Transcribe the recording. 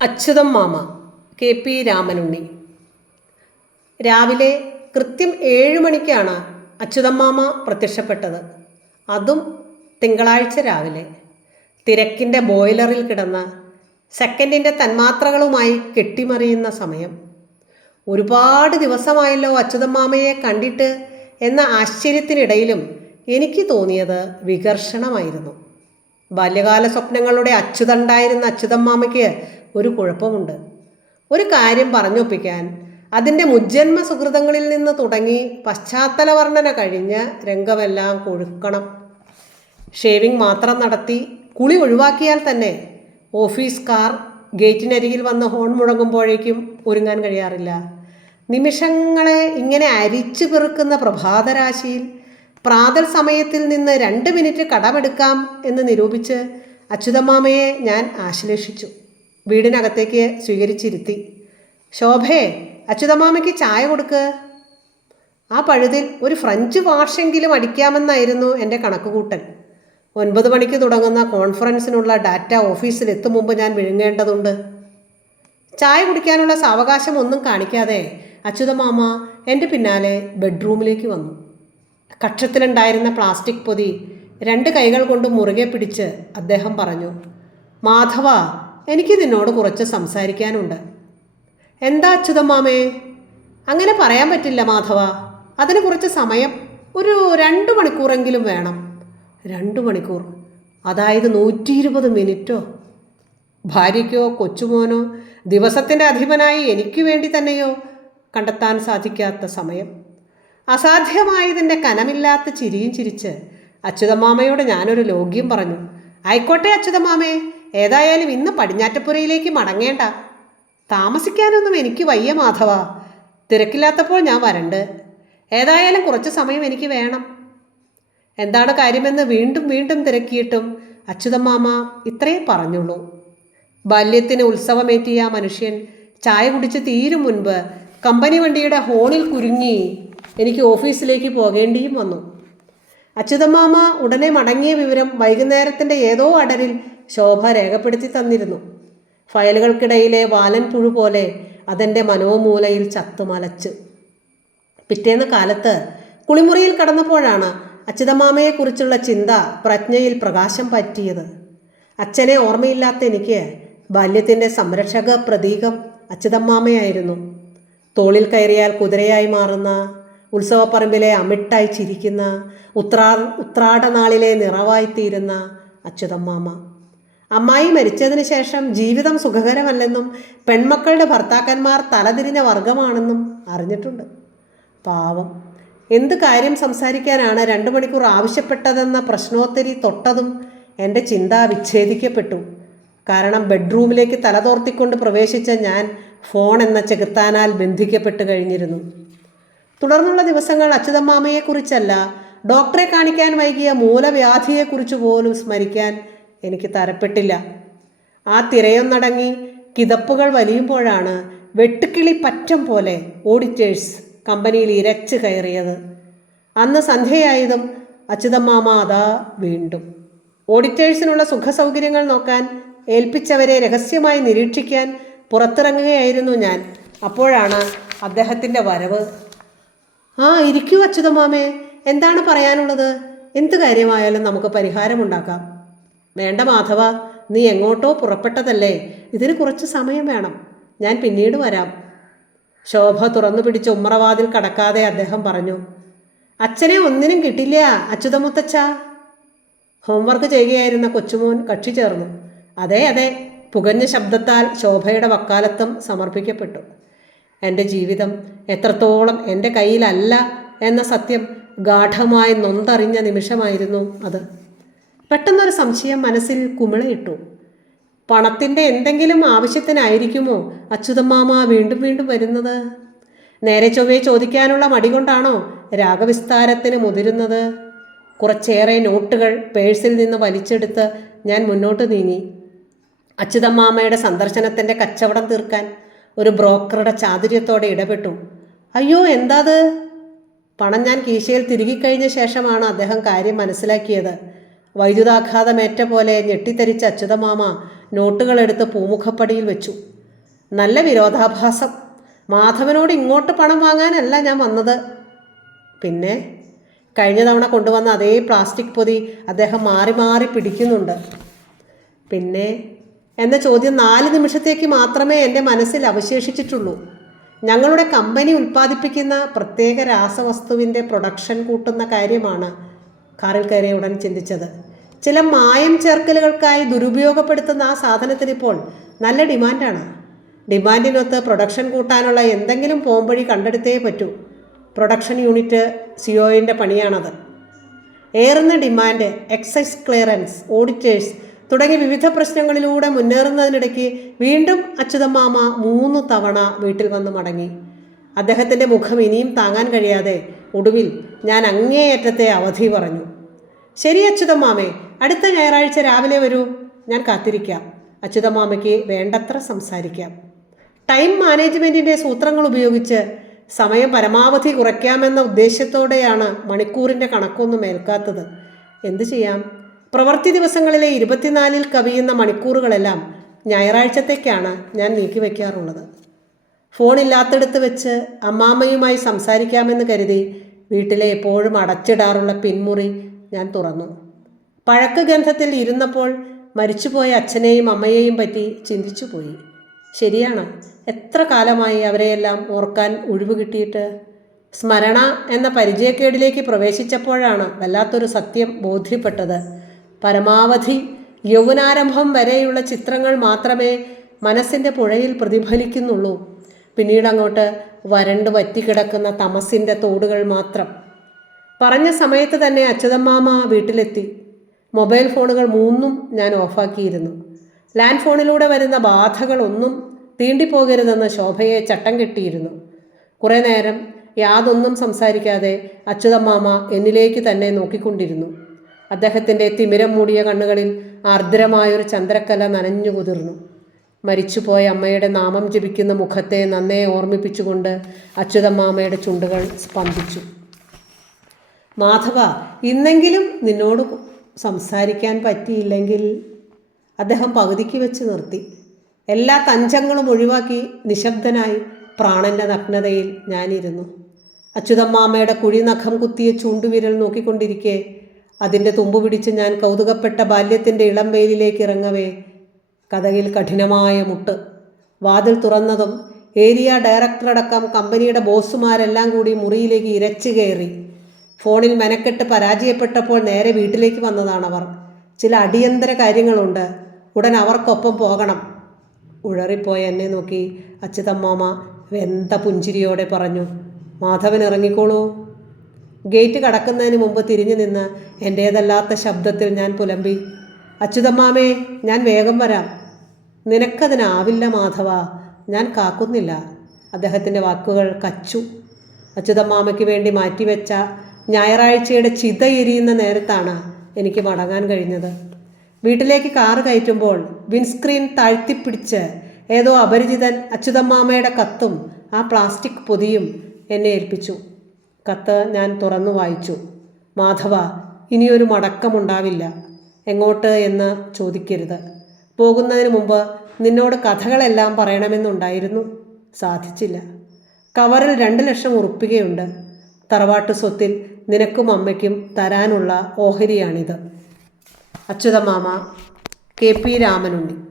അച്യുതം മാമ K P Ramanunni. രാവിലെ കൃത്യം ഏഴ് മണിക്കാണ് അച്യുതം മാമ പ്രത്യക്ഷപ്പെട്ടത്. അതും തിങ്കളാഴ്ച രാവിലെ. തിരക്കിന്റെ ബോയിലറിൽ കിടന്ന സെക്കൻഡിന്റെ തന്മാത്രകളുമായി കെട്ടിമറിയുന്ന സമയം. ഒരുപാട് ദിവസമായല്ലോ അച്യുതം മാമയെ കണ്ടിട്ട് എന്ന ആശ്ചര്യത്തിനിടയിലും എനിക്ക് തോന്നിയത് വികർഷണമായിരുന്നു. ബാല്യകാല സ്വപ്നങ്ങളുടെ അച്യുതണ്ടായിരുന്ന അച്യുതം മാമയ്ക്ക് ഒരു കുഴപ്പമുണ്ട്. ഒരു കാര്യം പറഞ്ഞൊപ്പിക്കാൻ. അതിന്റെ മുജ്ജന്മ സുഹൃതങ്ങളിൽ നിന്ന് തുടങ്ങി പശ്ചാത്തല വർണന കഴിഞ്ഞ് രംഗമെല്ലാം കൊഴുക്കണം. ഷേവിംഗ് മാത്രം നടത്തി കുളി ഒഴിവാക്കിയാൽ തന്നെ ഓഫീസ് കാർ ഗേറ്റിനരികിൽ വന്ന് ഹോൺ മുഴങ്ങുമ്പോഴേക്കും ഒരുങ്ങാൻ കഴിയാറില്ല. നിമിഷങ്ങളെ ഇങ്ങനെ അരിച്ചു പെറുക്കുന്ന പ്രഭാതരാശിയിൽ പ്രാതൽ സമയത്തിൽ നിന്ന് രണ്ട് മിനിറ്റ് കടമെടുക്കാം എന്ന് നിരൂപിച്ച് അച്യുതമാമയെ ഞാൻ ആശ്ലേഷിച്ചു. വീടിനകത്തേക്ക് സ്വീകരിച്ചിരുത്തി. ശോഭയെ അച്യുതമാമയ്ക്ക് ചായ കൊടുക്ക്. ആ പഴുതിൽ ഒരു ഫ്രഞ്ച് വാഷെങ്കിലും അടിക്കാമെന്നായിരുന്നു എന്റെ കണക്കുകൂട്ടൽ. ഒൻപത് മണിക്ക് തുടങ്ങുന്ന കോൺഫറൻസിനുള്ള ഡാറ്റ ഓഫീസിൽ എത്തും മുമ്പ് ഞാൻ വിഴുങ്ങേണ്ടതുണ്ട്. ചായ കുടിക്കാനുള്ള സാവകാശം ഒന്നും കാണിക്കാതെ അച്യുതമാമ എന്റെ പിന്നാലെ ബെഡ്റൂമിലേക്ക് വന്നു. കക്ഷത്തിലുണ്ടായിരുന്ന പ്ലാസ്റ്റിക് പൊതി രണ്ട് കൈകൾ കൊണ്ട് മുറുകെ പിടിച്ച് അദ്ദേഹം പറഞ്ഞു മാധവ എനിക്ക് നിന്നോട് കുറച്ച് സംസാരിക്കാനുണ്ട്. എന്താ അച്യുതമാമേ? അങ്ങനെ പറയാൻ പറ്റില്ല മാധവ. അതിന് കുറച്ച് സമയം ഒരു രണ്ട് മണിക്കൂറെങ്കിലും വേണം. രണ്ട് മണിക്കൂർ? അതായത് നൂറ്റി ഇരുപത് മിനിറ്റോ? ഭാര്യയ്ക്കോ കൊച്ചുമോനോ ദിവസത്തിന്റെ അധിപനായി എനിക്ക് വേണ്ടി തന്നെയോ കണ്ടെത്താൻ സാധിക്കാത്ത സമയം? അസാധ്യമായതിന്റെ കനമില്ലാത്ത ചിരിയും ചിരിച്ച് അച്യുതമാമയോട് ഞാനൊരു ലോഗ്യം പറഞ്ഞു. ആയിക്കോട്ടെ അച്യുതമാമേ. ഏതായാലും ഇന്ന് പടിഞ്ഞാറ്റപ്പുരയിലേക്ക് മടങ്ങേണ്ട. താമസിക്കാനൊന്നും എനിക്ക് വയ്യ മാധവ. തിരക്കില്ലാത്തപ്പോൾ ഞാൻ വരണ്ട്. ഏതായാലും കുറച്ച് സമയം എനിക്ക് വേണം. എന്താണ് കാര്യമെന്ന് വീണ്ടും വീണ്ടും തിരക്കിയിട്ടും അച്യുതമാമ ഇത്രയേ പറഞ്ഞുള്ളൂ. ബാല്യത്തിന് ഉത്സവമേറ്റിയ മനുഷ്യൻ ചായ കുടിച്ച് തീരും മുൻപ് കമ്പനി വണ്ടിയുടെ ഹോണിൽ കുരുങ്ങി എനിക്ക് ഓഫീസിലേക്ക് പോകേണ്ടിയും വന്നു. അച്യുതമാമ ഉടനെ മടങ്ങിയ വിവരം വൈകുന്നേരത്തിന്റെ ഏതോ അടരിൽ ശോഭ രേഖപ്പെടുത്തി തന്നിരുന്നു. ഫയലുകൾക്കിടയിലെ വാലൻ പുഴു പോലെ അതെന്റെ മനോമൂലയിൽ ചത്തുമലച്ച്. പിറ്റേന്ന് കാലത്ത് കുളിമുറിയിൽ കടന്നപ്പോഴാണ് അച്യുതമാമയെക്കുറിച്ചുള്ള ചിന്ത പ്രജ്ഞയിൽ പ്രകാശം പറ്റിയത്. അച്ഛനെ ഓർമ്മയില്ലാത്ത എനിക്ക് ബാല്യത്തിന്റെ സംരക്ഷക പ്രതീകം അച്യുതമ്മാമയായിരുന്നു തോളിൽ കയറിയാൽ കുതിരയായി മാറുന്ന ഉത്സവപ്പറമ്പിലെ അമിട്ടായി ചിരിക്കുന്ന ഉത്രാ ഉത്രാടനാളിലെ നിറവായിത്തീരുന്ന അച്യുതമ്മാമ അമ്മായി മരിച്ചതിന് ശേഷം ജീവിതം സുഖകരമല്ലെന്നും പെൺമക്കളുടെ ഭർത്താക്കന്മാർ തലതിരിഞ്ഞ വർഗമാണെന്നും അറിഞ്ഞിട്ടുണ്ട്. പാവം. എന്ത് കാര്യം സംസാരിക്കാനാണ് രണ്ട് മണിക്കൂർ ആവശ്യപ്പെട്ടതെന്ന പ്രശ്നോത്തരി തൊട്ടതും എന്റെ ചിന്ത വിച്ഛേദിക്കപ്പെട്ടു. കാരണം ബെഡ്റൂമിലേക്ക് തലതോർത്തിക്കൊണ്ട് പ്രവേശിച്ച ഞാൻ ഫോൺ എന്ന ചെകുത്താനാൽ ബന്ധിക്കപ്പെട്ട് കഴിഞ്ഞിരുന്നു. തുടർന്നുള്ള ദിവസങ്ങൾ അച്യുതമ്മാമയെക്കുറിച്ചല്ല ഡോക്ടറെ കാണിക്കാൻ വൈകിയ മൂലവ്യാധിയെക്കുറിച്ച് പോലും സ്മരിക്കാൻ എനിക്ക് തരപ്പെട്ടില്ല. ആ തിരയൊന്നടങ്ങി കിതപ്പുകൾ വലിയുമ്പോഴാണ് വെട്ടുക്കിളി പറ്റം പോലെ ഓഡിറ്റേഴ്സ് കമ്പനിയിൽ ഇരച്ചു കയറിയത്. അന്ന് സന്ധ്യയായതും അച്യുതമ്മാമ അതാ വീണ്ടും. ഓഡിറ്റേഴ്സിനുള്ള സുഖസൗകര്യങ്ങൾ നോക്കാൻ ഏൽപ്പിച്ചവരെ രഹസ്യമായി നിരീക്ഷിക്കാൻ പുറത്തിറങ്ങുകയായിരുന്നു ഞാൻ. അപ്പോഴാണ് അദ്ദേഹത്തിന്റെ വരവ്. ആ ഇരിക്കൂ അച്യുതമാമേ. എന്താണ് പറയാനുള്ളത്? എന്ത് കാര്യമായാലും നമുക്ക് പരിഹാരമുണ്ടാക്കാം. വേണ്ട മാധവ നീ എങ്ങോട്ടോ പുറപ്പെട്ടതല്ലേ? ഇതിന് കുറച്ച് സമയം വേണം. ഞാൻ പിന്നീട് വരാം. ശോഭ തുറന്നു പിടിച്ച് ഉമ്മറവാതിൽ കടക്കാതെ അദ്ദേഹം പറഞ്ഞു അച്ഛനെ ഒന്നിനും കിട്ടില്ല അച്യുതമുത്തച്ഛ. ഹോംവർക്ക് ചെയ്യുകയായിരുന്ന കൊച്ചുമോൻ കക്ഷി ചേർന്നു. അതെ അതെ പുകഞ്ഞ ശബ്ദത്താൽ ശോഭയുടെ വക്കാലത്തും സമർപ്പിക്കപ്പെട്ടു. എന്റെ ജീവിതം എത്രത്തോളം എന്റെ കയ്യിലല്ല എന്ന സത്യം ഗാഠമായി നൊന്തറിഞ്ഞ നിമിഷമായിരുന്നു അത്. പെട്ടെന്നൊരു സംശയം മനസ്സിൽ കുമിളയിട്ടു. പണത്തിന്റെ എന്തെങ്കിലും ആവശ്യത്തിനായിരിക്കുമോ അച്യുതമാമ വീണ്ടും വീണ്ടും വരുന്നത്? നേരെ ചൊവ്വയെ ചോദിക്കാനുള്ള മടി കൊണ്ടാണോ രാഗവിസ്താരത്തിന് മുതിരുന്നത്? കുറച്ചേറെ നോട്ടുകൾ പേഴ്സിൽ നിന്ന് വലിച്ചെടുത്ത് ഞാൻ മുന്നോട്ട് നീങ്ങി. അച്യുതമാമയുടെ സന്ദർശനത്തിന്റെ കച്ചവടം തീർക്കാൻ ഒരു ബ്രോക്കറുടെ ചാതുര്യത്തോടെ ഇടപെട്ടു. അയ്യോ എന്താത്? പണം ഞാൻ കീശയിൽ തിരുകിക്കഴിഞ്ഞ ശേഷമാണ് അദ്ദേഹം കാര്യം മനസ്സിലാക്കിയത്. വൈദ്യുതാഘാതമേറ്റ പോലെ ഞെട്ടിത്തെരിച്ച അച്യുതമാമ നോട്ടുകളെടുത്ത് പൂമുഖപ്പടിയിൽ വെച്ചു. നല്ല വിരോധാഭാസം. മാധവനോട് ഇങ്ങോട്ട് പണം വാങ്ങാനല്ല ഞാൻ വന്നത്. പിന്നെ കഴിഞ്ഞ തവണ കൊണ്ടുവന്ന അതേ പ്ലാസ്റ്റിക് പൊതി അദ്ദേഹം മാറി മാറി പിടിക്കുന്നുണ്ട്. പിന്നെ എന്ന ചോദ്യം നാല് നിമിഷത്തേക്ക് മാത്രമേ എന്റെ മനസ്സിൽ അവശേഷിച്ചിട്ടുള്ളൂ. ഞങ്ങളുടെ കമ്പനി ഉൽപ്പാദിപ്പിക്കുന്ന പ്രത്യേക രാസവസ്തുവിന്റെ പ്രൊഡക്ഷൻ കൂട്ടുന്ന കാര്യമാണ് കാറിൽ കയറിയ ഉടൻ ചിന്തിച്ചത്. ചില മായം ചേർക്കലുകൾക്കായി ദുരുപയോഗപ്പെടുത്തുന്ന ആ സാധനത്തിന് ഇപ്പോൾ നല്ല ഡിമാൻഡാണ്. ഡിമാൻഡിനൊത്ത് പ്രൊഡക്ഷൻ കൂട്ടാനുള്ള എന്തെങ്കിലും പോംവഴി കണ്ടെടുത്തേ പറ്റൂ. പ്രൊഡക്ഷൻ യൂണിറ്റ് സിഒയിന്റെ പണിയാണത്. ഏറുന്ന ഡിമാൻഡ് എക്സൈസ് ക്ലിയറൻസ് ഓഡിറ്റേഴ്സ് തുടങ്ങി വിവിധ പ്രശ്നങ്ങളിലൂടെ മുന്നേറുന്നതിനിടയ്ക്ക് വീണ്ടും അച്യുതമാമ മൂന്ന് തവണ വീട്ടിൽ വന്ന് മടങ്ങി. അദ്ദേഹത്തിന്റെ മുഖം ഇനിയും താങ്ങാൻ കഴിയാതെ ഒടുവിൽ ഞാൻ അങ്ങേയറ്റത്തെ അവധി പറഞ്ഞു. ശരി അച്യുതമാമേ അടുത്ത ഞായറാഴ്ച രാവിലെ വരൂ. ഞാൻ കാത്തിരിക്കാം. അച്യുതമാമയ്ക്ക് വേണ്ടത്ര സംസാരിക്കാം. ടൈം മാനേജ്മെന്റിന്റെ സൂത്രങ്ങൾ ഉപയോഗിച്ച് സമയം പരമാവധി കുറയ്ക്കാമെന്ന ഉദ്ദേശത്തോടെയാണ് മണിക്കൂറിന്റെ കണക്കൊന്നും ഏൽക്കാത്തത്. എന്തു ചെയ്യാം? പ്രവൃത്തി ദിവസങ്ങളിലെ ഇരുപത്തിനാലിൽ കവിയുന്ന മണിക്കൂറുകളെല്ലാം ഞായറാഴ്ചത്തേക്കാണ് ഞാൻ നീക്കി വയ്ക്കാറുള്ളത്. ഫോണില്ലാത്തടുത്ത് വെച്ച് അമ്മാമ്മയുമായി സംസാരിക്കാമെന്ന് കരുതി വീട്ടിലെ എപ്പോഴും അടച്ചിടാറുള്ള പിന്മുറി ഞാൻ തുറന്നു. പഴക്ക് ഗന്ധത്തിൽ ഇരുന്നപ്പോൾ മരിച്ചുപോയ അച്ഛനെയും അമ്മയെയും പറ്റി ചിന്തിച്ചു പോയി. ശരിയാണ്? എത്ര കാലമായി അവരെയെല്ലാം ഓർക്കാൻ ഒഴിവ് കിട്ടിയിട്ട്? സ്മരണ എന്ന പരിചയക്കേടിലേക്ക് പ്രവേശിച്ചപ്പോഴാണ് വല്ലാത്തൊരു സത്യം ബോധ്യപ്പെട്ടത്. പരമാവധി യൗവനാരംഭം വരെയുള്ള ചിത്രങ്ങൾ മാത്രമേ മനസ്സിന്റെ പുഴയിൽ പ്രതിഫലിക്കുന്നുള്ളൂ. പിന്നീട് അങ്ങോട്ട് വരണ്ട് വറ്റിക്കിടക്കുന്ന തമസിന്റെ തോടുകൾ മാത്രം. പറഞ്ഞ സമയത്ത് തന്നെ അച്യുതമ്മാമ വീട്ടിലെത്തി. മൊബൈൽ ഫോണുകൾ മൂന്നും ഞാൻ ഓഫാക്കിയിരുന്നു. ലാൻഡ് ഫോണിലൂടെ വരുന്ന ബാധകളൊന്നും തീണ്ടിപ്പോകരുതെന്ന് ശോഭയെ ചട്ടം കെട്ടിയിരുന്നു. കുറേ നേരം യാതൊന്നും സംസാരിക്കാതെ അച്യുതമ്മാമ എന്നിലേക്ക് തന്നെ നോക്കിക്കൊണ്ടിരുന്നു. അദ്ദേഹത്തിന്റെ തിമിരം മൂടിയ കണ്ണുകളിൽ ആർദ്രമായൊരു ചന്ദ്രക്കല നനഞ്ഞു കുതിർന്നു. മരിച്ചുപോയ അമ്മയുടെ നാമം ജപിക്കുന്ന മുഖത്തെ നന്നേ ഓർമ്മിപ്പിച്ചുകൊണ്ട് അച്യുതമ്മാമയുടെ ചുണ്ടുകൾ സ്പന്ദിച്ചു. മാധവ ഇന്നെങ്കിലും നിന്നോട് സംസാരിക്കാൻ പറ്റിയില്ലെങ്കിൽ അദ്ദേഹം പകുതിക്ക് വെച്ച് നിർത്തി. എല്ലാ തഞ്ചങ്ങളും ഒഴിവാക്കി നിശബ്ദനായി പ്രാണന്റെ നഗ്നതയിൽ ഞാനിരുന്നു. അച്യുതമ്മാമയുടെ കുഴിനഖം കുത്തിയ ചൂണ്ടുവിരൽ നോക്കിക്കൊണ്ടിരിക്കെ അതിന്റെ തുമ്പ് പിടിച്ച് ഞാൻ കൗതുകപ്പെട്ട ബാല്യത്തിന്റെ ഇളം വെയിലിലേക്ക് ഇറങ്ങവേ കഥയിൽ കഠിനമായ മുട്ട്. വാതിൽ തുറന്നതും ഏരിയ ഡയറക്ടറടക്കം കമ്പനിയുടെ ബോസുമാരെല്ലാം കൂടി മുറിയിലേക്ക് ഇരച്ചു കയറി. ഫോണിൽ മെനക്കെട്ട് പരാജയപ്പെട്ടപ്പോൾ നേരെ വീട്ടിലേക്ക് വന്നതാണവർ. ചില അടിയന്തര കാര്യങ്ങളുണ്ട്. ഉടൻ അവർക്കൊപ്പം പോകണം. ഉഴറിപ്പോയ എന്നെ നോക്കി അച്യുതമ്മാമ വെന്ത പുഞ്ചിരിയോടെ പറഞ്ഞു മാധവൻ ഇറങ്ങിക്കോളൂ. ഗേറ്റ് കടക്കുന്നതിന് മുമ്പ് തിരിഞ്ഞു നിന്ന് എന്റേതല്ലാത്ത ശബ്ദത്തിൽ ഞാൻ പുലമ്പി അച്യുതമ്മാമേ ഞാൻ വേഗം വരാം. നിനക്കതിനാവില്ല മാധവ ഞാൻ കാക്കുന്നില്ല. അദ്ദേഹത്തിന്റെ വാക്കുകൾ കച്ചു. അച്യുതമ്മാമയ്ക്ക് വേണ്ടി മാറ്റിവെച്ച ഞായറാഴ്ചയുടെ ചിത എരിയുന്ന നേരത്താണ് എനിക്ക് മടങ്ങാൻ കഴിഞ്ഞത്. വീട്ടിലേക്ക് കാറ് കയറ്റുമ്പോൾ വിൻസ്ക്രീൻ താഴ്ത്തിപ്പിടിച്ച് ഏതോ അപരിചിതൻ അച്യുതമ്മാമയുടെ കത്തും ആ പ്ലാസ്റ്റിക് പൊതിയും എന്നെ ഏൽപ്പിച്ചു. കത്ത് ഞാൻ തുറന്നു വായിച്ചു. മാധവ ഇനിയൊരു മടക്കമുണ്ടാവില്ല. എങ്ങോട്ട് എന്ന് ചോദിക്കരുത്. പോകുന്നതിന് മുമ്പ് നിന്നോട് കഥകളെല്ലാം പറയണമെന്നുണ്ടായിരുന്നു. സാധിച്ചില്ല. കവറിൽ രണ്ട് ലക്ഷം ഉറുപ്പികയുണ്ട്. തറവാട്ട് സ്വത്തിൽ നിനക്കും അമ്മയ്ക്കും തരാനുള്ള ഓഹരിയാണിത്. അച്യുതമാമ കെ പി രാമനുണ്ണി.